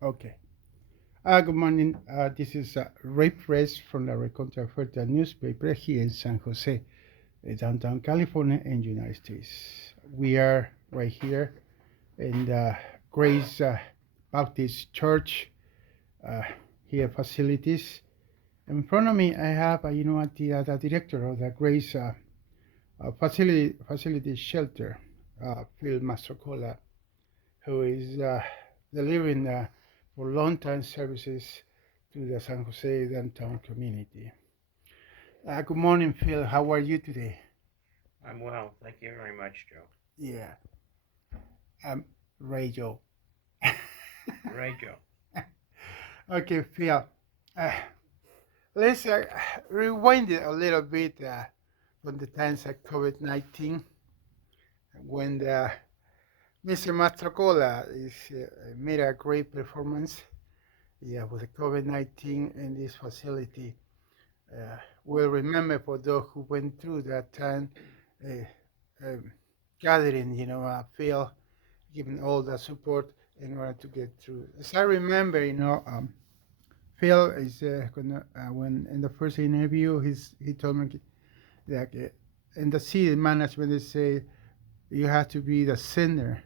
Okay. Good morning. This is Ray Perez from the Contra Oferta newspaper here in San Jose, downtown California, in the United States. We are right here in the Grace Baptist Church uh, here facilities. In front of me, I have, the director of the Grace facility shelter, Phil Mastroccolla, who is delivering for long-time services to the San Jose downtown community. Good morning, Phil. How are you today? I'm well. Thank you very much, Joe. Yeah, I'm Ray Joe. Right, Joe. Okay, Phil. Uh, let's rewind it a little bit from the times of COVID-19 when Mr. Mastroccolla made a great performance, yeah, with the COVID-19 in this facility. Will remember for those who went through that time, uh, um, gathering, Phil, giving all the support in order to get through. As I remember, Phil is when in the first interview, he told me that in the city management they say you have to be the center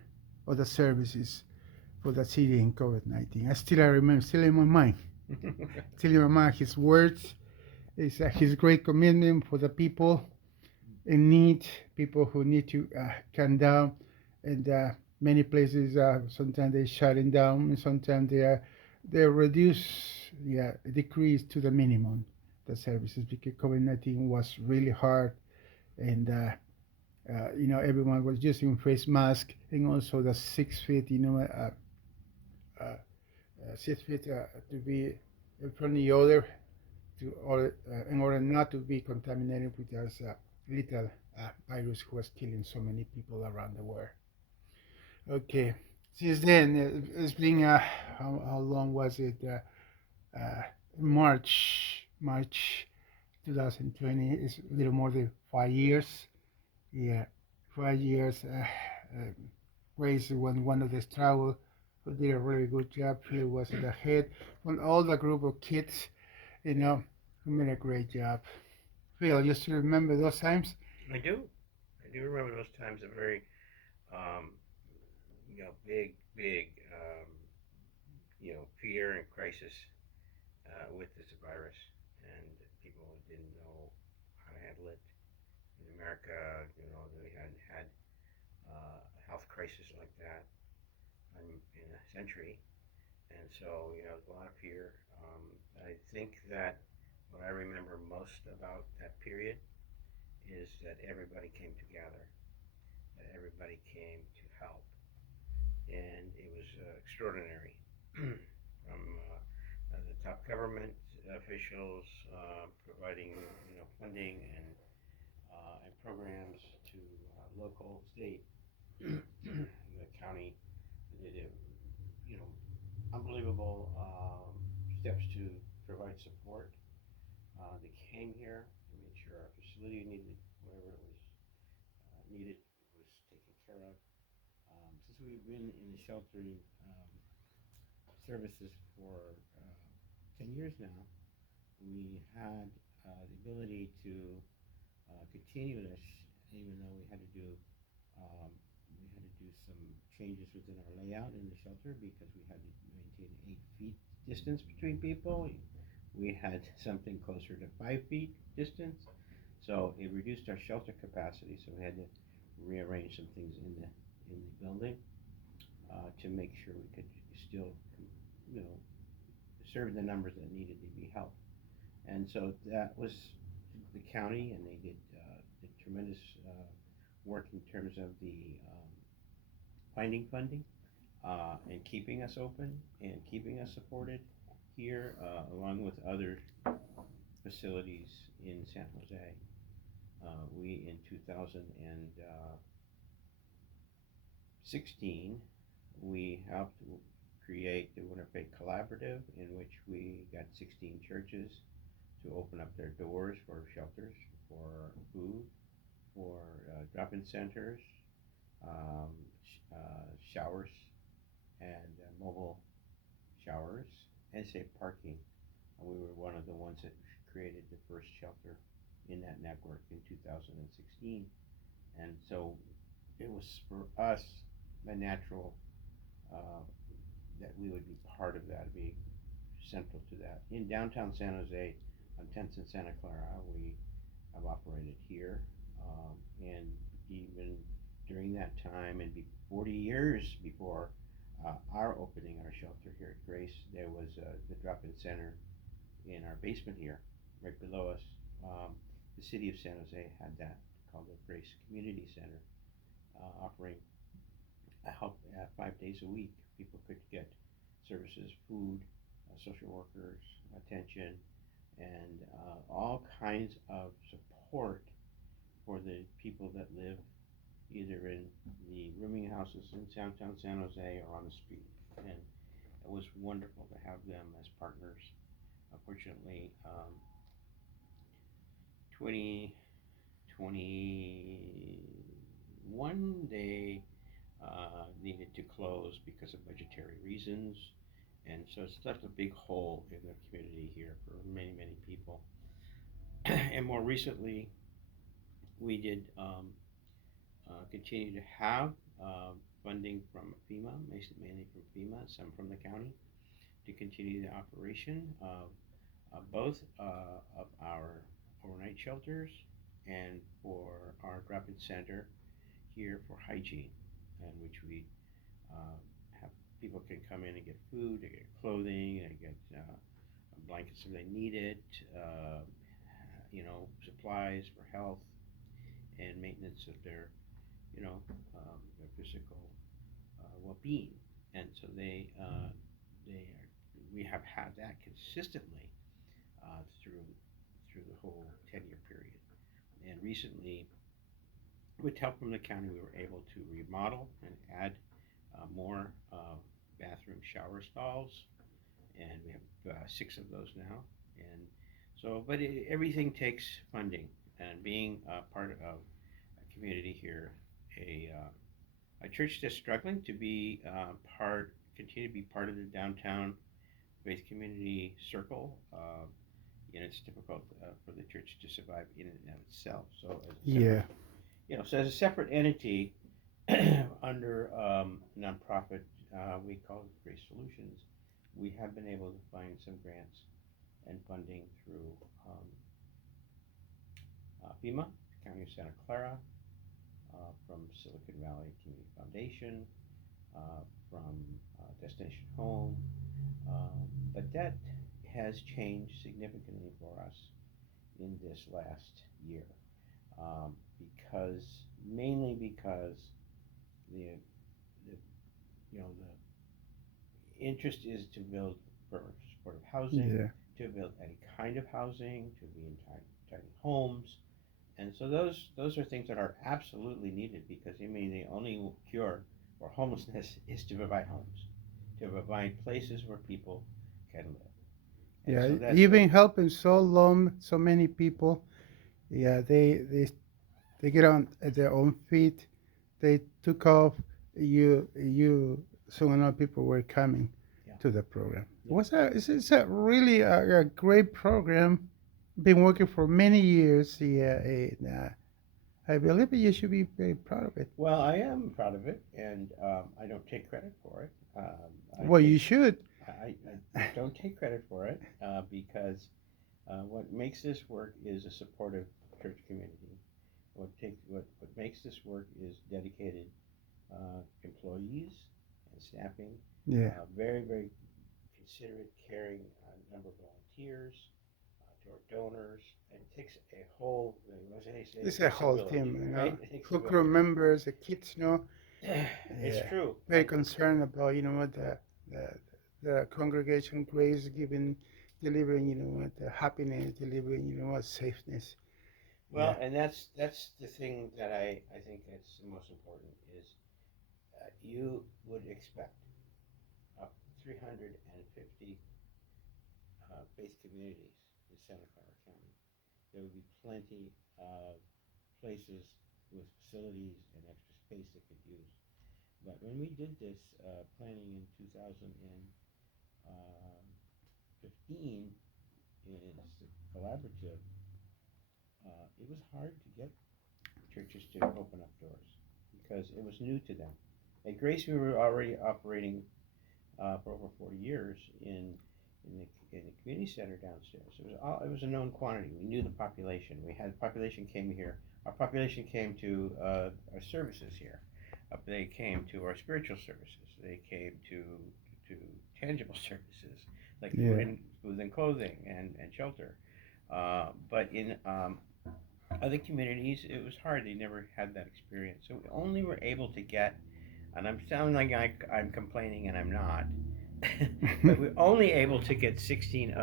of the services for the city in COVID-19. I remember, still in my mind, still in my mind, his words, his great commitment for the people in need, people who need to calm down. And many places, sometimes they're shutting down, and sometimes they reduce, yeah, decrease to the minimum the services because COVID-19 was really hard, and everyone was using face mask and also the 6 feet, 6 feet to be in front of the other in order not to be contaminated with this little virus who was killing so many people around the world. Okay, since then it's been how long was it? Uh, March 2020 is a little more than 5 years. Yeah, 5 years. Grace won one of the travel who did a really good job. He was at the head on all the group of kids, you know, who made a great job. Phil, you still remember those times? I do. I do remember those times of very, um, big, fear and crisis with this virus, and people didn't know how to handle it. In America, they hadn't had a health crisis like that in a century, and so there's a lot of fear. I think that what I remember most about that period is that everybody came together, that everybody came to help, and it was extraordinary. From the top government officials providing funding and programs to local, state, the county did unbelievable steps to provide support. They came here to make sure our facility needed whatever it was needed was taken care of. Since we've been in the shelter services for 10 years now, we had the ability to continue this, even though um, we had to do some changes within our layout in the shelter because we had to maintain 8 feet distance between people. We had something closer to 5 feet distance, so it reduced our shelter capacity. So we had to rearrange some things in the building to make sure we could still, you know, serve the numbers that needed to be helped. And so that was the county, and they did tremendous work in terms of the finding funding and keeping us open and keeping us supported here, along with other facilities in San Jose. We in 2016 we helped create the Winnipeg Collaborative, in which we got 16 churches to open up their doors for shelters, for food, for drop-in centers, um, showers, and mobile showers, and safe parking. We were one of the ones that created the first shelter in that network in 2016. And so it was for us a natural uh, that we would be part of that, be central to that. In downtown San Jose, on 10th and Santa Clara, we have operated here. And even during that time, and 40 years before our opening, our shelter here at Grace, there was the drop-in center in our basement here, right below us. The city of San Jose had that called the Grace Community Center, offering help 5 days a week. People could get services, food, social workers, attention, and all kinds of support for the people that live either in the rooming houses in downtown San Jose or on the street. And it was wonderful to have them as partners. Unfortunately, 2021 they needed to close because of budgetary reasons, and so it's left a big hole in the community here for many, many people. And more recently, we did continue to have funding from FEMA, mainly from FEMA, some from the county, to continue the operation of both of our overnight shelters and for our drop-in center here for hygiene, in which we uh, have people can come in and get food, they get clothing, they get blankets if they need it, supplies for health and maintenance of their physical well-being. And so we have had that consistently through the whole 10-year period. And recently, with help from the county, we were able to remodel and add more bathroom shower stalls, and we have 6 of those now. And so, but everything takes funding, and being part of a community here, a church that's struggling to be continue to be part of the downtown faith community circle. It's difficult for the church to survive in and of itself. So as a Yeah. separate, as a separate entity under nonprofit, we call it Grace Solutions. We have been able to find some grants and funding through FEMA, County of Santa Clara, from Silicon Valley Community Foundation, from Destination Home, but that has changed significantly for us in this last year, because mainly because the the interest is to build for supportive housing, Yeah. to build any kind of housing, to be in tiny homes, and so those are things that are absolutely needed, because I mean the only cure for homelessness is to provide homes, to provide places where people can live. And Yeah. so that's You've what been helping so long, so many people. Yeah, they get on their own feet. They took off. You so enough people were coming yeah, to the program. yeah. It's a really a great program. Been working for many years. Yeah, and, I believe you should be very proud of it. Well, I am proud of it, and I don't take credit for it. I Well, take you should. I don't take credit for it, because what makes this work is a supportive church community. What makes this work is dedicated employees and staffing, Yeah, very, very considerate, caring number of volunteers, to our donors, and it takes a whole, what they say, it's it a takes a whole village, team. right? It takes a Who crew village. members, the kids, It's yeah, true. very concerned about what the the congregation grace giving, delivering what the happiness, delivering what safeness. Yeah, Well, and that's the thing that I think is the most important is you would expect 350 faith communities in Santa Clara County. There would be plenty of places with facilities and extra space that could use. But when we did this planning in 2016, uh, 15 is the collaborative. It was hard to get churches to open up doors because it was new to them. At Grace, we were already operating for over 40 years in the community center downstairs. It was a known quantity. We knew the population. We had population came here. Our population came to our services here. They came to our spiritual services. They came to tangible services like Yeah. food and clothing and shelter. But in other communities, it was hard. They never had that experience. So we only were able to get, and I'm sounding like I'm complaining, and I'm not, but we're only able to get 16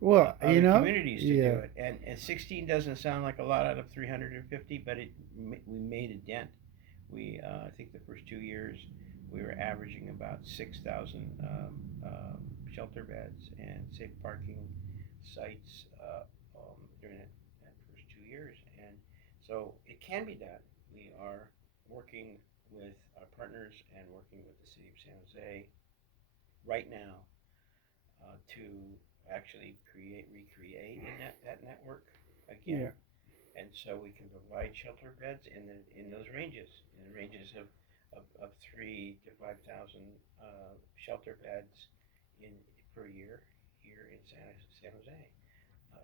Well, other communities to do yeah, it. And 16 doesn't sound like a lot out of 350, but we made a dent. I think the first 2 years, we were averaging about 6,000 shelter beds and safe parking sites during that first 2 years. And so it can be done. We are working with our partners and working with the city of San Jose right now to actually recreate that network again. yeah, And so we can provide shelter beds in those ranges, in the ranges of 3 to 5,000 shelter beds in per year here in San Jose.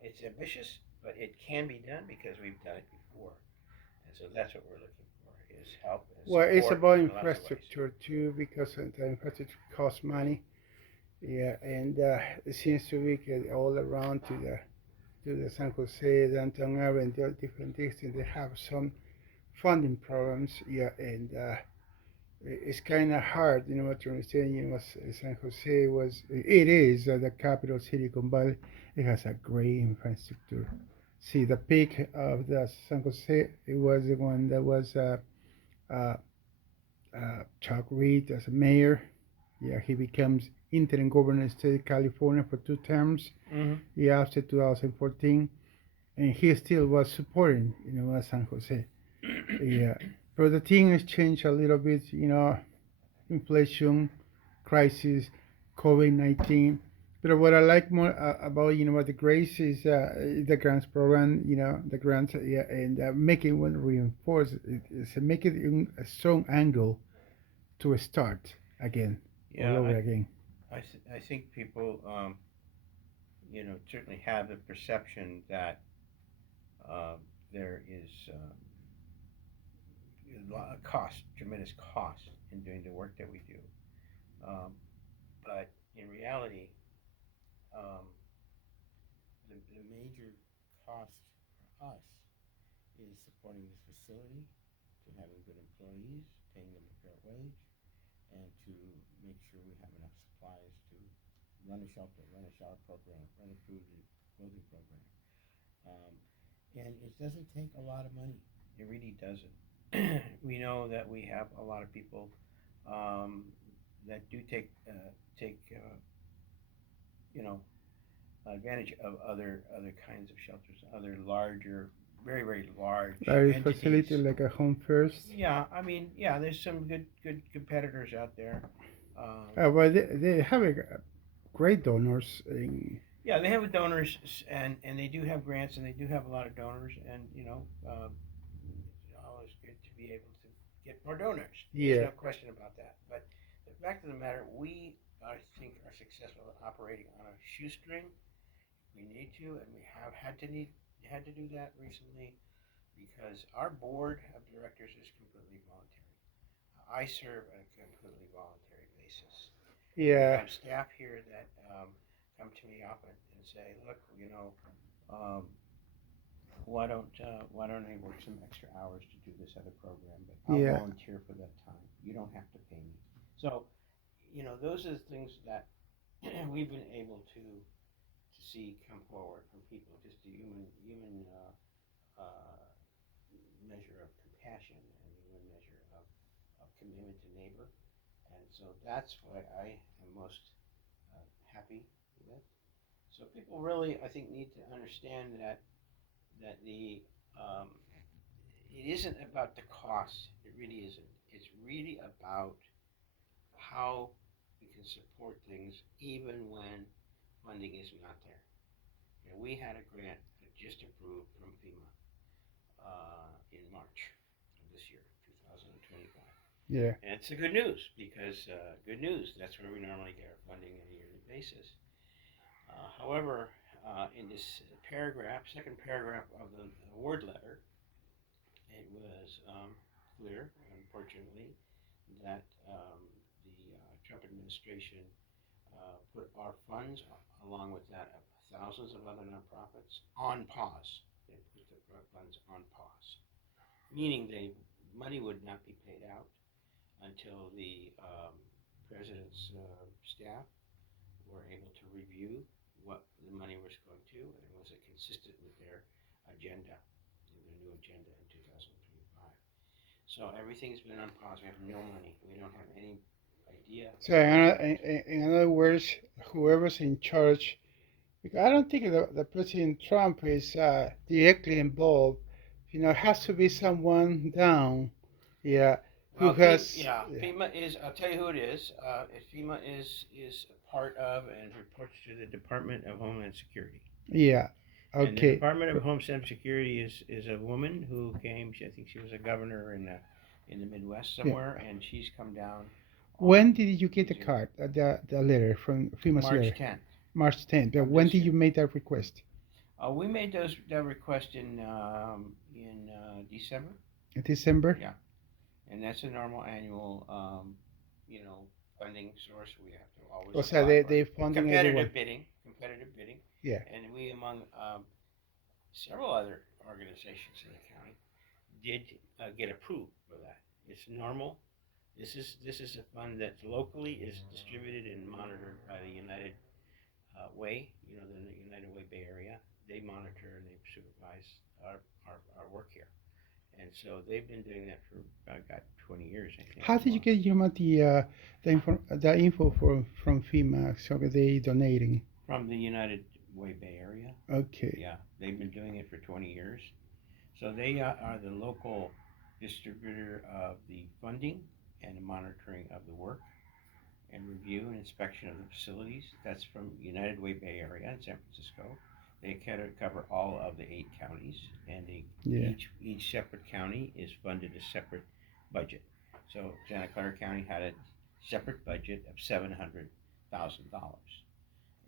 It's ambitious, but it can be done because we've done it before. And so that's what we're looking for is help and well, it's support about in lots of ways. infrastructure too, because the infrastructure costs money. Yeah, and it seems to be all around to the San Jose, downtown area, and the different districts. They have some funding problems. Yeah, and it's kind of hard, to understand. San Jose it is the capital, Silicon Valley. It has a great infrastructure. See, the peak of the San Jose, it was the one that was uh, Chuck Reed as a mayor. Yeah, he becomes interim governor of the state of California for 2 terms. Mm-hmm. Yeah, after 2014, and he still was supporting, San Jose. Yeah, but the thing has changed a little bit. Inflation, crisis, COVID-19. But what I like more about what the Grace is the grants program, the grants, yeah, and make it one reinforce it, is make it a strong angle to start again, all Yeah, over again. I think people, certainly have the perception that uh, there is a lot of cost, tremendous cost in doing the work that we do. Um, but in reality, um, the major cost for us is supporting this facility, to having good employees, paying them a fair wage, and to make sure we have enough supplies to run a shelter, run a shower program, run a food and clothing program. Um, and it doesn't take a lot of money. It really doesn't. We know that we have a lot of people um, that do take you know advantage of other kinds of shelters, other larger, very large A entities. facility like a home first. Yeah, I mean, yeah, there's some good competitors out there. Um, Well, they have great donors. yeah, they have donors, and they do have grants, and they do have a lot of donors, and always good to be able to get more donors. There's Yeah, no question about that. But the fact of the matter, we I think are successful at operating on a shoestring. We need to, and we have had to do that recently because our board of directors is completely voluntary. I serve on a completely voluntary basis. We yeah, have staff here that come to me often and say, "Look, um, why don't I work some extra hours to do this other program? But I'll yeah, volunteer for that time. You don't have to pay me." So, those are the things that we've been able to see come forward from people. Just a human uh, measure of compassion and a human measure of commitment to neighbor. And so that's what I am most happy with. So people really, I think, need to understand that the it isn't about the cost. It really isn't. It's really about how we can support things even when funding is not there. We had a grant just approved from FEMA in March of this year, 2025. Yeah. And it's a good news because good news. That's where we normally get our funding on a yearly basis. However, in this paragraph, second paragraph of the award letter, it was clear, unfortunately, that the Trump administration put our funds, along with that of thousands of other nonprofits, on pause. They put the funds on pause, meaning money would not be paid out until the president's staff were able to review what the money was going to, and was it consistent with their agenda, their new agenda in 2025. So everything's been on pause. We have no money. We don't have any idea. So in other words, whoever's in charge, because I don't think the President Trump is directly involved. Has to be someone down, yeah, who has. FEMA is. I'll tell you who it is. FEMA is a part of and reports to the Department of Homeland Security. Yeah. And the Okay. Department of Homeland Security is a woman who came. I think she was a governor in the Midwest somewhere, and she's come down. When did you get the card, the letter from FEMA's March letter? 10th. March 10th. But when did you make that request? We made that request in December. In December? Yeah, and that's a normal annual, funding source. We have to always. O sea, they funding competitive bidding. Competitive bidding. Yeah. And we, among several other organizations in the county, did get approved for that. It's normal. This is a fund that locally is distributed and monitored by the United Way. The United Way Bay Area. They monitor and they supervise our work here. And so they've been doing that for about 20 years, I think. How did you get the info from FEMA? So they donating from the United Way Bay Area. Okay. Yeah, they've been doing it for 20 years. So they are the local distributor of the funding and the monitoring of the work and review and inspection of the facilities. That's from United Way Bay Area in San Francisco. They cover all of the 8 counties, and each separate county is funded a separate budget. So Santa Clara County had a separate budget of $700,000,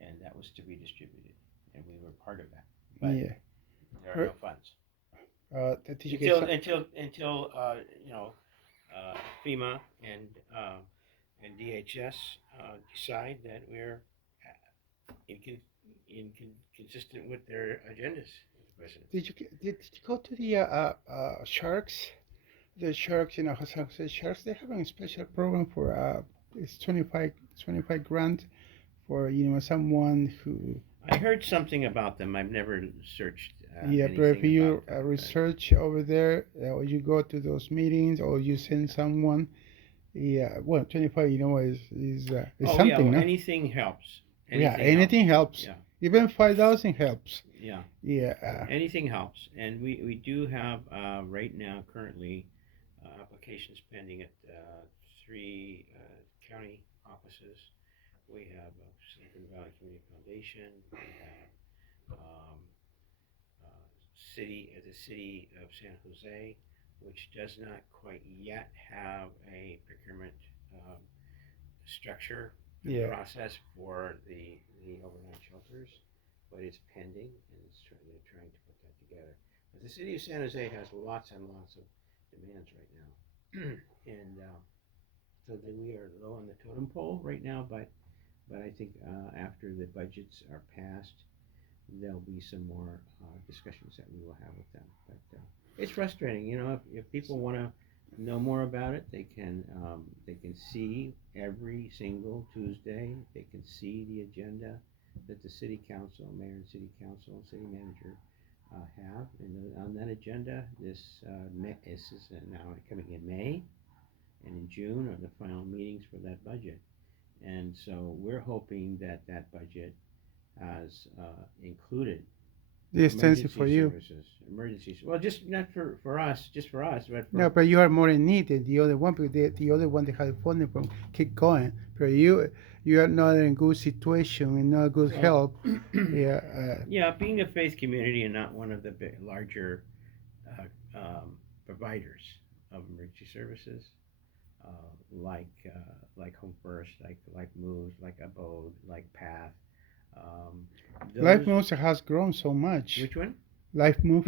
and that was to be distributed, and we were part of that. But there are no funds until FEMA and DHS decide that we're consistent with their agendas. Did you go to the Sharks? The Sharks, San Jose Sharks, they have a special program for it's 25 grand for someone who. I heard something about them. I've never searched. But if you research over there, or you go to those meetings, or you send someone, 25, is something. No? Anything helps. Anything helps. Yeah. Even 5,000 helps. Yeah. Yeah. Anything helps, and we do have right now currently applications pending at 3 county offices. We have Silicon Valley Community Foundation. We have the city of San Jose, which does not quite yet have a procurement structure process for the overnight shelters, but it's pending, and they're trying to put that together. But the city of San Jose has lots and lots of demands right now, and so that we are low on the totem pole right now. But I think after the budgets are passed, there'll be some more discussions that we will have with them. But it's frustrating, if people want to know more about it, they can see every single Tuesday. They can see the agenda that the city council, mayor and city council, and city manager have. And on that agenda, this is now coming in May, and in June are the final meetings for that budget. And so we're hoping that budget has included the extensive for you. Emergencies. Well, just not for us, but no, but you are more in need than the other one, because the other one they had funding from keep going. But you are not in a good situation and not good Well, help. Yeah, yeah, being a faith community and not one of the larger providers of emergency services, like Home First, like Moves, like Abode, like Path. Um, Life those. Moves has grown so much. Which one? Life Move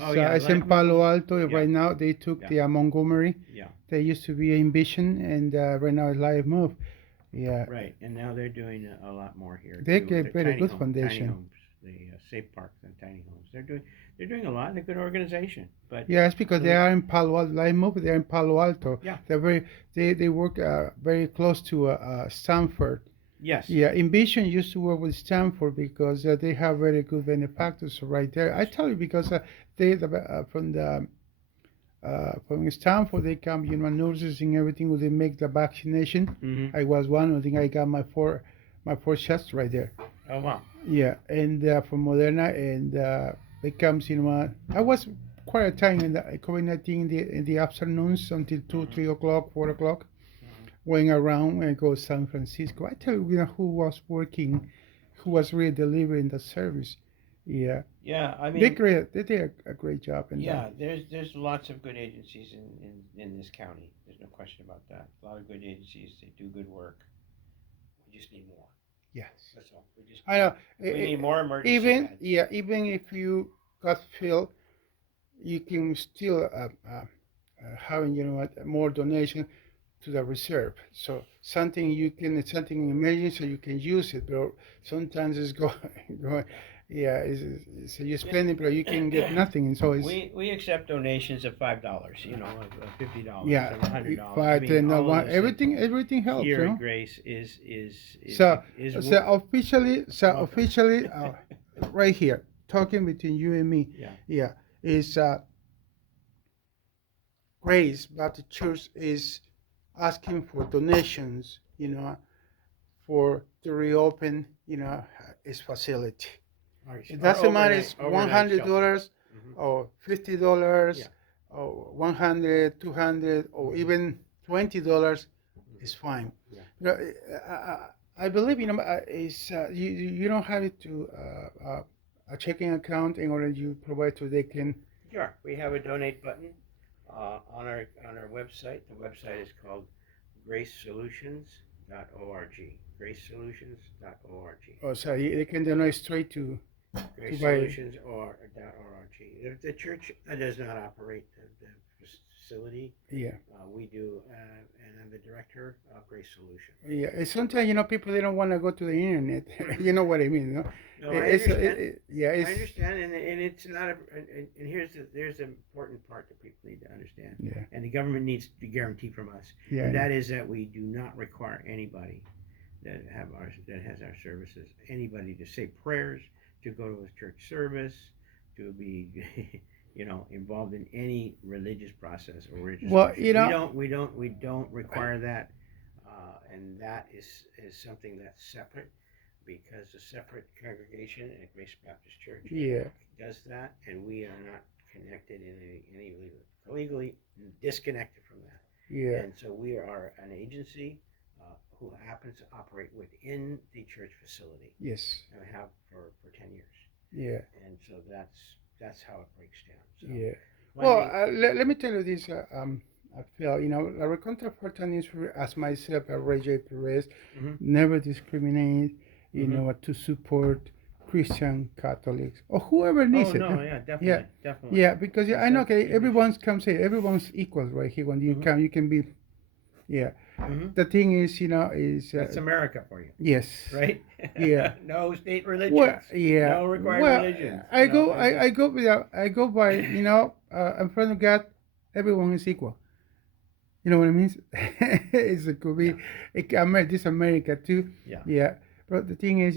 Oh yeah, is in Life Move. Palo Alto Yeah, right now. They took yeah, the Montgomery. yeah. They used to be in Vision, and right now it's Life Move. Yeah, Right, and now they're doing a lot more here they too. get The very good tiny foundation. homes, the safe parks and tiny homes. They're doing a lot. They're a good organization, but Yeah, it's because they the are in Palo Alto. Life Move, they're in Palo Alto. yeah, They're very they work very close to Stanford. yes, Yeah, Envision used to work with Stanford because they have very good benefactors right there. I tell you because from Stanford they come, nurses and everything. When they make the vaccination, mm-hmm. I was one. I think I got my four shots right there. Oh wow, Yeah, and from Moderna, and it comes, I was quite a time in the COVID-19 in the afternoons until 2, mm-hmm. 3 o'clock, 4 o'clock, Mm-hmm. going around and go to San Francisco. I tell you, who was working, who was really delivering the service. Yeah, Yeah, I they mean, great, they did a great job in that. yeah, there's lots of good agencies in this county. There's no question about that. A lot of good agencies. They do good work. We just need more. Yes, That's all. We just I know. we need more emergency Even beds. yeah, even if you got filled, you can still having more donation to the reserve. So something emergency you can use it, but sometimes it's going, yeah, so you spend it, but you can get Yeah. nothing, and so it's We accept donations of $5, of $50, yeah, of $100. I but mean, no all of one, those things everything helps, here at Grace is So is welcome. officially, right here, talking between you and me, Yeah. yeah, is Grace Baptist Church is asking for donations, for to reopen, its facility. It Our doesn't matter overnight it's one overnight hundred shelter. dollars Hmm. or Yeah. $50 or 100, 200, or Hmm. even $20 Hmm. is fine. Yeah. You know, I believe is you don't have it to a checking account in order you provide so they can. Sure. We have a donate button on our website. The website is called gracesolutions.org. Gracesolutions.org. Oh, so they can donate straight to Grace buy. Solutions or .org. The church does not operate the facility. Yeah. We do, and I'm the director of Grace Solutions. Yeah, sometimes people they don't want to go to the internet. You know what I mean, no? No, I understand. Yeah, I understand, and it's not and there's an important part that people need to understand, yeah, and the government needs to guarantee from us, yeah, and that is that we do not require anybody that has our services, anybody to say prayers, to go to a church service, to be involved in any religious process or religious well, worship. We don't require that, and that is something that's separate, because a separate congregation at Grace Baptist Church yeah, does that, and we are not connected in any legally disconnected from that. yeah, And so we are an agency who happens to operate within the church facility, yes, and we have for 10 years. yeah, And so that's how it breaks down. So yeah. when Well, they let me tell you this, Phil. La Recontra as myself, Ray J. Perez, Mhm. never discriminate. Mhm. To support Christian Catholics or whoever needs Oh it. no, yeah, Yeah, definitely. yeah, because It's I know a okay, huge issue. everyone's equal right here. When you Mhm. come, you can be. Yeah, Mhm. the thing is, is That's America for you, yes, right? yeah. No state Well, religions, yeah. no required Well, religions. I go with I go by in front of God, everyone is equal. You know what I mean? It could Yeah, be this America too. yeah. Yeah. But the thing is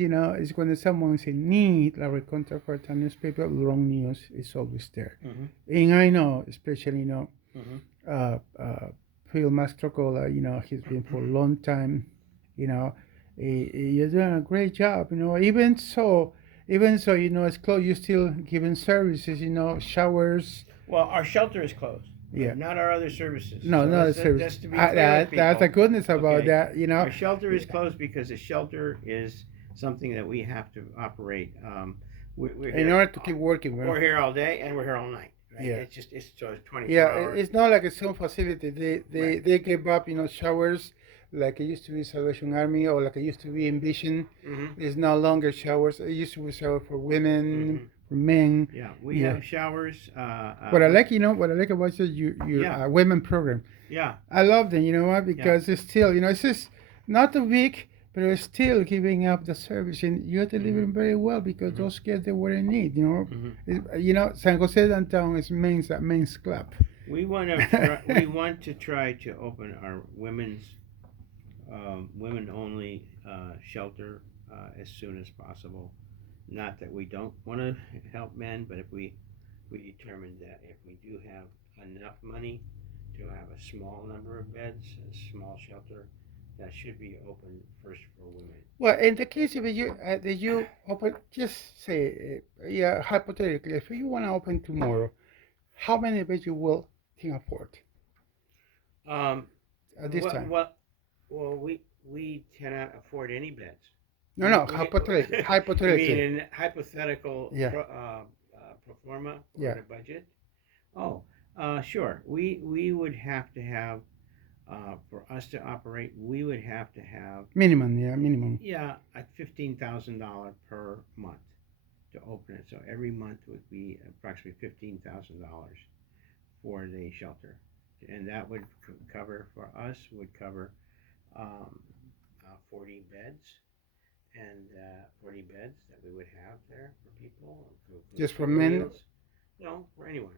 when someone's in need, like a counterpart newspaper, wrong news is always there. Mhm. And I know, especially, Mhm. uh, uh, Phil Mastroccolla, he's been for a long time, you know, you're doing a great job, even so, it's close, you're still giving services, showers. Well, our shelter is closed. Yeah. but not our other services. No, So no, let's, the service. just to be clear with That's the people. goodness about Okay, that, you know. our shelter is closed because the shelter is something that we have to operate. We're In here. order to keep working, We're here all day and we're here all night. Right? yeah. It's so it's 24 Yeah, hours. it's not like a some facility. Right. They give up, you know, showers like it used to be Salvation Army or like it used to be in Vision. Mm-hmm. There's no longer showers. It used to be shower for women, Mm-hmm. for men. Yeah, we Yeah. have showers. What I like, you know, what I like about your Yeah, women program. yeah, I love them. You know what? yeah. Because it's still, you know, it's just not too big, but it's still giving up the service, and you're delivering very well because Mm-hmm. those kids they were in need. You know, Mm-hmm. you know, San Jose downtown is men's club. We want to try. We want to try to open our women only shelter as soon as possible. Not that we don't want to help men, but if we determine that if we do have enough money to have a small number of beds, a small shelter, that should be open first for women. Well, in the case of you, that you open, just say, yeah, hypothetically, if you want to open tomorrow, how many beds you will can afford Um, at this what time? what well we cannot afford any beds. No, no, hypothetically, You mean hypothetically, in hypothetical yeah, pro forma or yeah, the budget? Oh, sure. We would have to have for us to operate. We would have to have minimum, yeah, minimum. yeah at $15,000 per month to open it. So every month would be approximately $15,000 for the shelter, and that would cover for us would cover um, 40 beds and 40 beds that we would have there for people, Just for for men. meals. No, for anyone.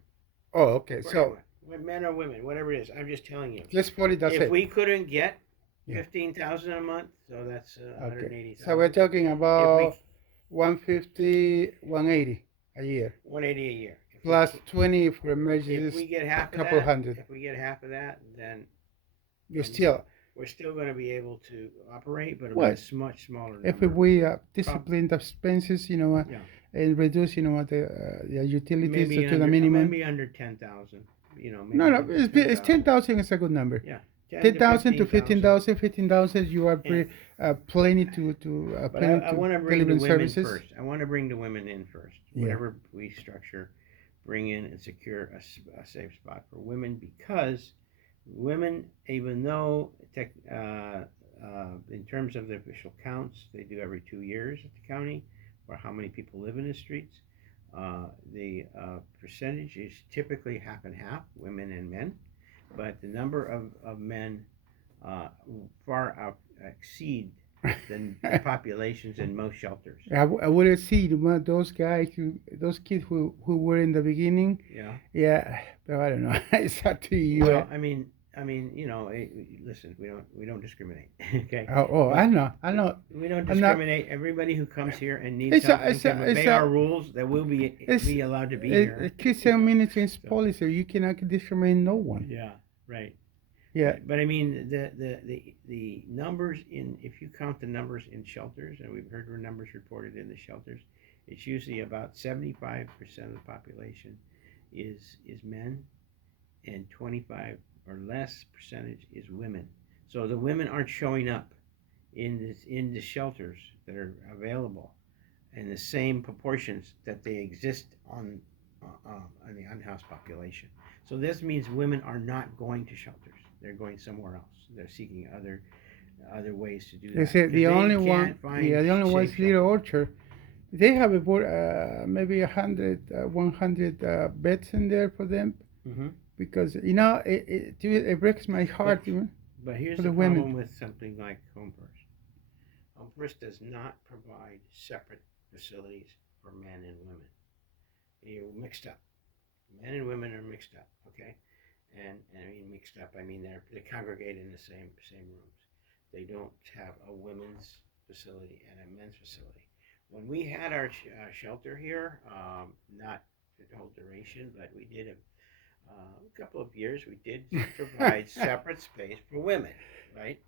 Oh, okay. For So anyone, men or women, whatever it is. I'm just telling you. just 40. That's If it. we couldn't get Yeah. 15,000 a month, so that's Okay. 180,000. So we're talking If about we 150, 180 a year, 180 a year. plus 20 for If emergencies, we get a half of couple that, hundred. if we get half of that, then You then still, we're still going to be able to operate, but it'll well, be a much smaller if number. we discipline the expenses, you know, Yeah, and reduce, you know, the utilities maybe to the under minimum. maybe under 10,000. You know, No, maybe no, it's 10,000. 10,000 is a good number. Yeah, 10 to 10,000 to 15,000. 15,000, 15,000. You are And plenty to but plenty I to want to bring the delivering women services. first. I want to bring the women in first. Yeah. Whatever we structure, bring in and secure a safe spot for women because women, even though in terms of the official counts, they do every 2 years at the county for how many people live in the streets. The percentage is typically half and half, women and men, but the number of men uh, far exceed the populations in most shelters. I would have seen those guys those kids who were in the beginning. Yeah. Yeah, but I don't know. It's up to you. Well, I mean, you know, listen, we don't discriminate, okay? Oh, But I know. we don't I'm not. discriminate. Everybody who comes here and needs It's help a, and it's a, can it's obey a, our rules, that will it's be allowed to be here. Christian ministry's So, policy. You cannot discriminate no one. yeah, right. Yeah. Right. But I mean, the numbers in if you count the numbers in shelters, and we've heard numbers reported in the shelters, it's usually about 75% of the population is men, and 25 or less percentage is women. So the women aren't showing up in the shelters that are available in the same proportions that they exist on the unhoused population. So this means women are not going to shelters. They're going somewhere else. They're seeking other ways to do They that. said the Because only they one. can't find Yeah, the only one safe is Little shelter. Orchard. They have about maybe 100 beds in there for them Hmm. because you know it breaks my heart even But here's for the the problem women. with something like Home First. Home First does not provide separate facilities for men and women. You're mixed up. Men and women are mixed up, okay? And I mean mixed up. I mean they congregate in the same rooms. They don't have a women's facility and a men's facility. When we had our shelter here, not the whole duration, but we did a couple of years. We did provide separate space for women, right?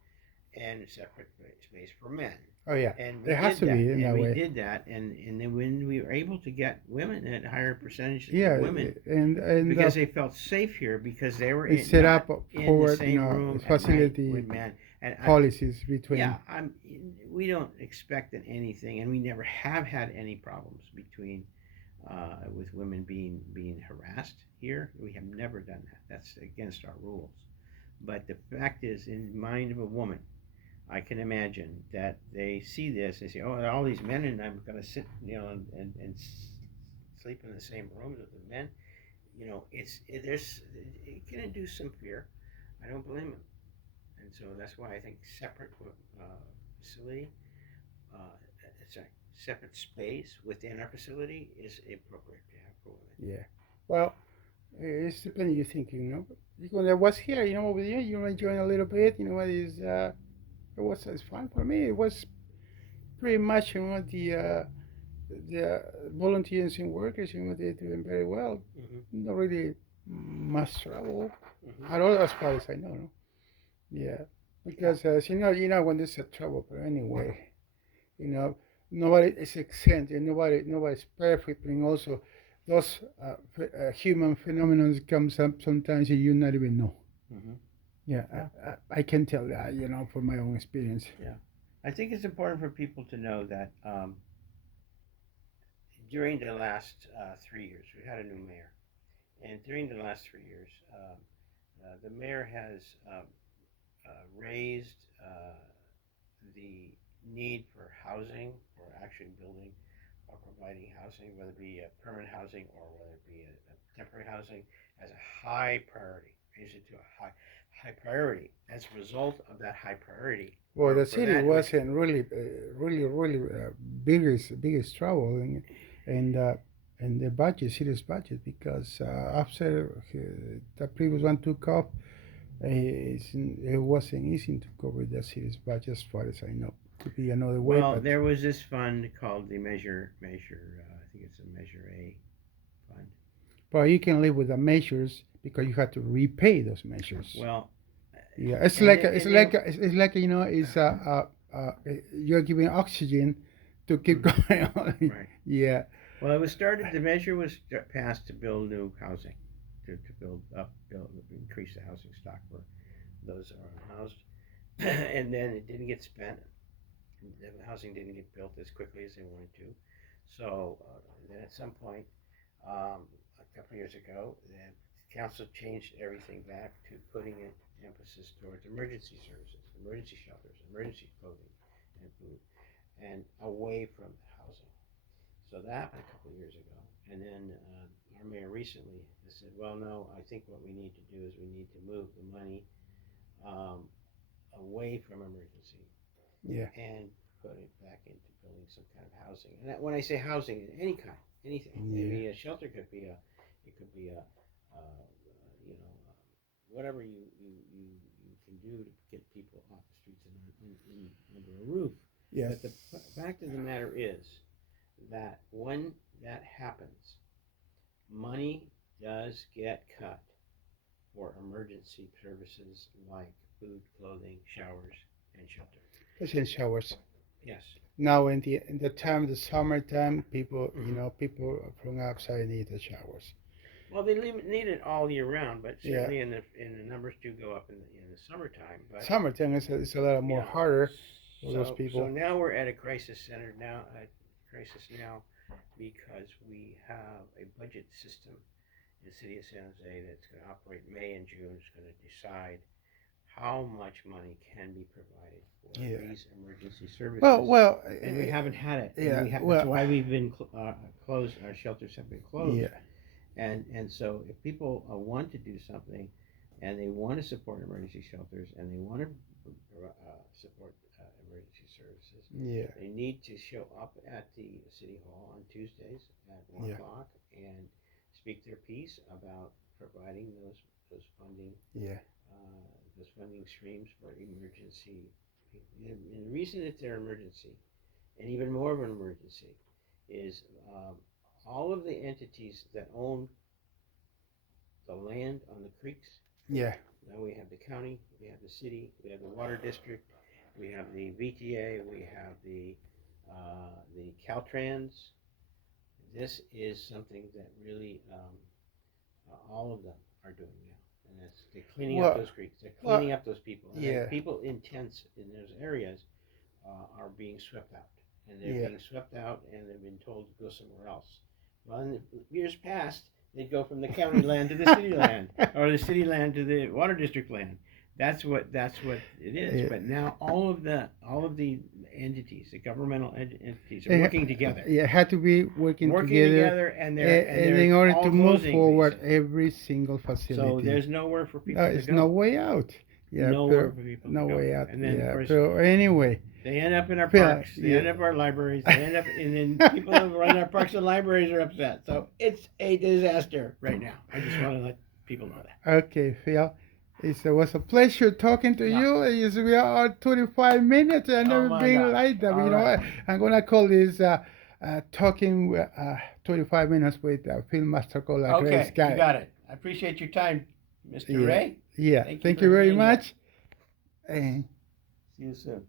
and separate space for men. Oh yeah, And we there has did to that, be in and that we way. did that, and then when we were able to get women at higher percentages of Yeah, women and because they felt safe here because they were it's set not up in the forward, same room at night facility with men. And policies between. yeah, we don't expect that anything, and we never have had any problems between with women being harassed here. We have never done that. That's against our rules. But the fact is, in the mind of a woman, I can imagine that they see this. They say, "Oh, all these men, and I'm going to sit, and sleep in the same rooms with the men." There's it can induce some fear. I don't blame them, and so that's why I think separate facility, uh, sorry, separate space within our facility is appropriate to have for women. Yeah. Well, it's depending you're thinking, Because I was here, over there, enjoying a little bit, what is, it's fun for me. It was pretty much, the volunteers and workers, they're doing very well. Mm-hmm. Not really much trouble Mm-hmm. at all, as far as I know. No? Yeah. Yeah. Because, when there's a trouble, but anyway, you know, nobody is exempt and nobody's perfect. And also, those human phenomena comes up sometimes and you not even know. Mm-hmm. Yeah, Yeah. I can tell that, from my own experience. Yeah. I think it's important for people to know that during the last 3 years, we had a new mayor, and during the last 3 years, the mayor has raised the need for housing, for actually building or providing housing, whether it be permanent housing or whether it be a temporary housing, as a high priority. Raised it to a high priority. As a result of that high priority, Well, the for city that, was in really biggest trouble, and uh, and the budget, city's budget, because after the previous one took off, it wasn't easy to cover the city's budget, as far as I know. Could be another way, well, but there was this fund called the Measure. I think it's a Measure A fund. you can live with the measures because you have to repay those measures. Well, Yeah, it's and like they, it's and they like it's like it's you're giving oxygen to keep mhm, going on. right. Yeah, Well, it was started. The measure was passed to build new housing, to increase the housing stock for those that are unhoused, and then it didn't get spent. The housing didn't get built as quickly as they wanted to. So then at some point, a couple of years ago, the council changed everything back to putting an emphasis towards emergency services, emergency shelters, emergency clothing and food, and away from housing. So that happened a couple of years ago. And then our mayor recently has said, well, no, I think what we need to do is we need to move the money um, away from emergency yeah, and put it back into building some kind of housing. And when I say housing, any kind, anything. yeah. Maybe a shelter it could be whatever you can do to get people off the streets and under a roof. Yes. But the fact of the matter is that when that happens, money does get cut for emergency services like food, clothing, showers, and shelter. Especially in showers. Yes. Now in the time, the summertime, people Mm-hmm. people from outside need the showers. Well, they need it all year round, but Yeah, certainly in the numbers do go up in the summertime. But summertime is a lot more yeah, harder for those so people. now we're at a crisis center now, because we have a budget system in the city of San Jose that's going to operate May and June. Is going to decide how much money can be provided for Yeah. these emergency services. Well, And we haven't had it. yeah. And that's Well, why we've been closed. Our shelters have been closed. yeah, And so if people want to do something, and they want to support emergency shelters, and they want to support emergency services, yeah, they need to show up at the city hall on Tuesdays at one yeah, o'clock and speak their piece about providing those funding yeah, those funding streams for emergency. And the reason that they're emergency, and even more of an emergency, is all of the entities that own the land on the creeks. yeah, Now we have the county, we have the city, we have the water district, we have the VTA, we have the Caltrans. This is something that really all of them are doing now, and they're cleaning up Well, those creeks. They're well, cleaning up those people, and yeah, people in tents in those areas are being swept out, and they're yeah, being swept out, and they've been told to go somewhere else. Well, in the years past, they'd go from the county land to the city land, or the city land to the water district land. That's what it is. yeah. But now all of the entities, the governmental entities, are They working together, yeah, had to be working together, and and in they're order all to move closing forward these. every single So facility. there's nowhere for people to There's go. no way out. Yeah, Nowhere for people no to go. way out. And then, of Yeah, course, but anyway, they end up in our Phil, parks. They end yeah. up our libraries. They end up, and then people who run our parks and libraries are upset. So it's a disaster right now. I just want to let people know that. Okay, Phil. It was a pleasure talking to Yeah. you. We are at 25 minutes. I've Oh never my been gosh. like that. All You know, right. I'm going to call this talking 25 minutes with Phil Mastroccolla, Okay, great guy. you got it. I appreciate your time, Mr. Yeah. Ray. Yeah. Thank you Thank for you very being here. much. And See you soon.